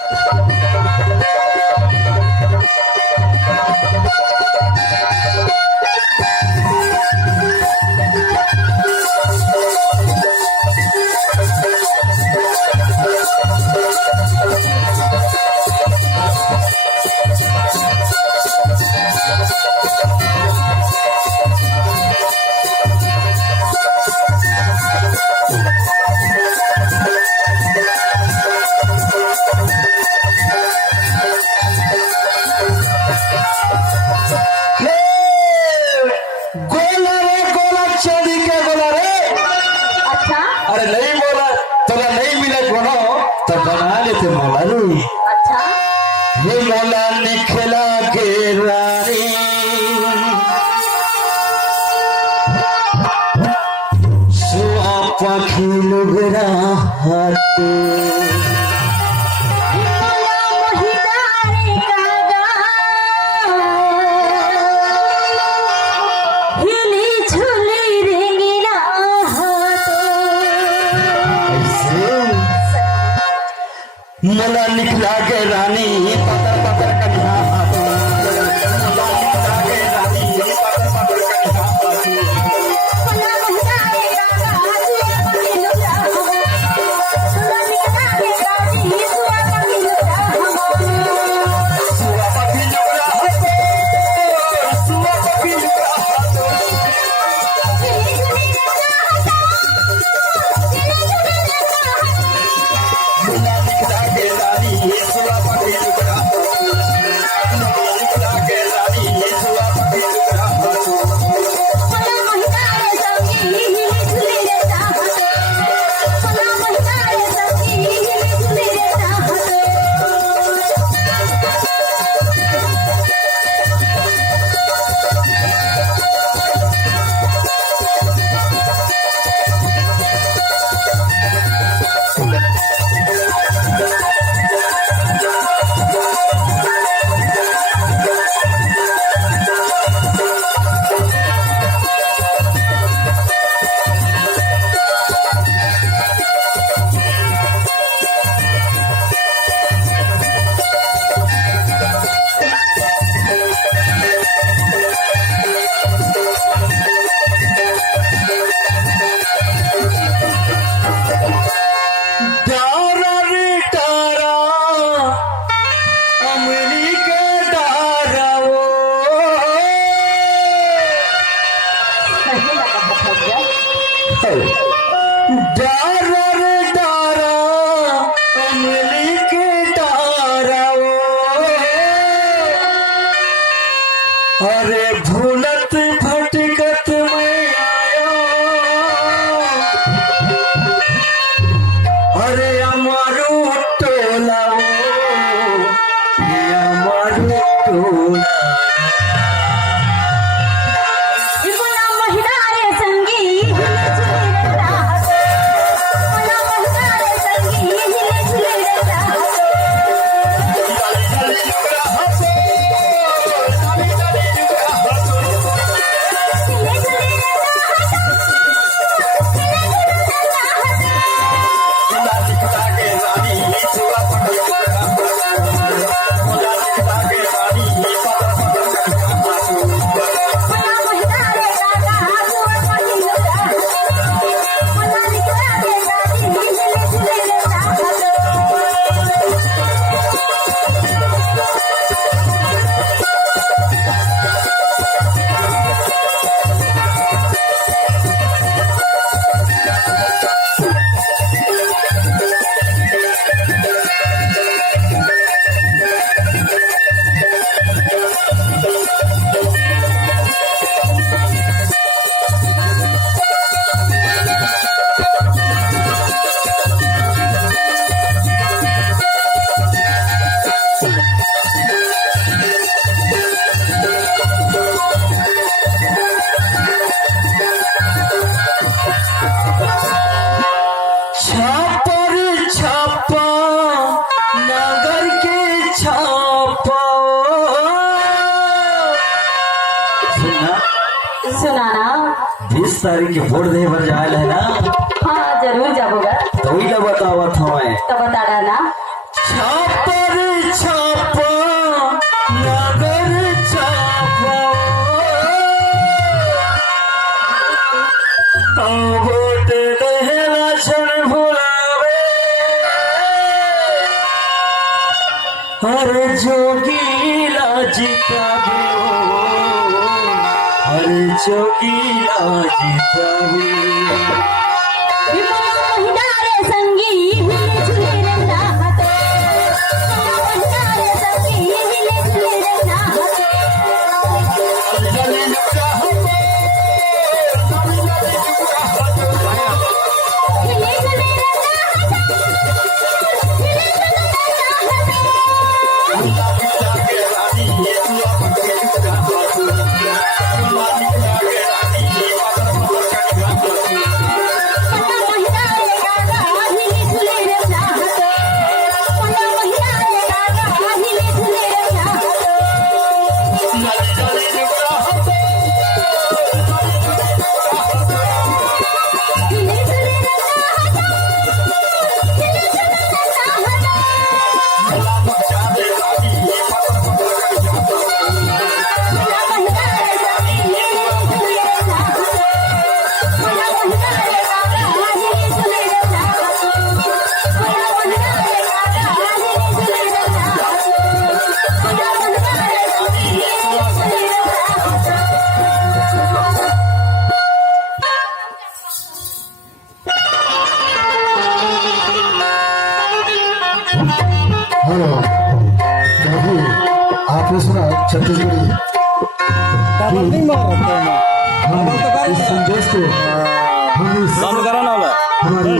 मला निकला के रानी पतर पतर कन्हा मला निकला के रानी पतर पतर कन्हा अरे भूलत भटकत मैं आया अरे अमारू टोला अमारू टोला सुनाना 20 तारीख के वोट दे भर जाए है ना। हाँ जरूर जाऊंगा। तो ही बतावा था मैं तो बता रहा ना। अरे जोगीला जितावे हो, अरे जोगीला जितावे भंडारे संगी हिले झुले रंगा हाते भंडारे संगी हिले झुले रंगा हाते हिले झुले रंगा भंडारे गागा हिले झुले रंगा हाते भंडारे गागा हिले झुले रंगा हाते हिले झुले रंगा हाते हिले झुले रंगा हाते भंडारे संगी हिले झुले रंगा हाते भंडारे गागा हिले झुले रंगा हाते भंडारे गागा हिले झुले रंगा हाते भंडारे संगी हिले झुले रंगा हाते हेलो बाबू, आपने सुना छत्तीसगढ़ी नहीं मार रहे हैं हम इस संदेश को हम इस बंद करा ना हमारी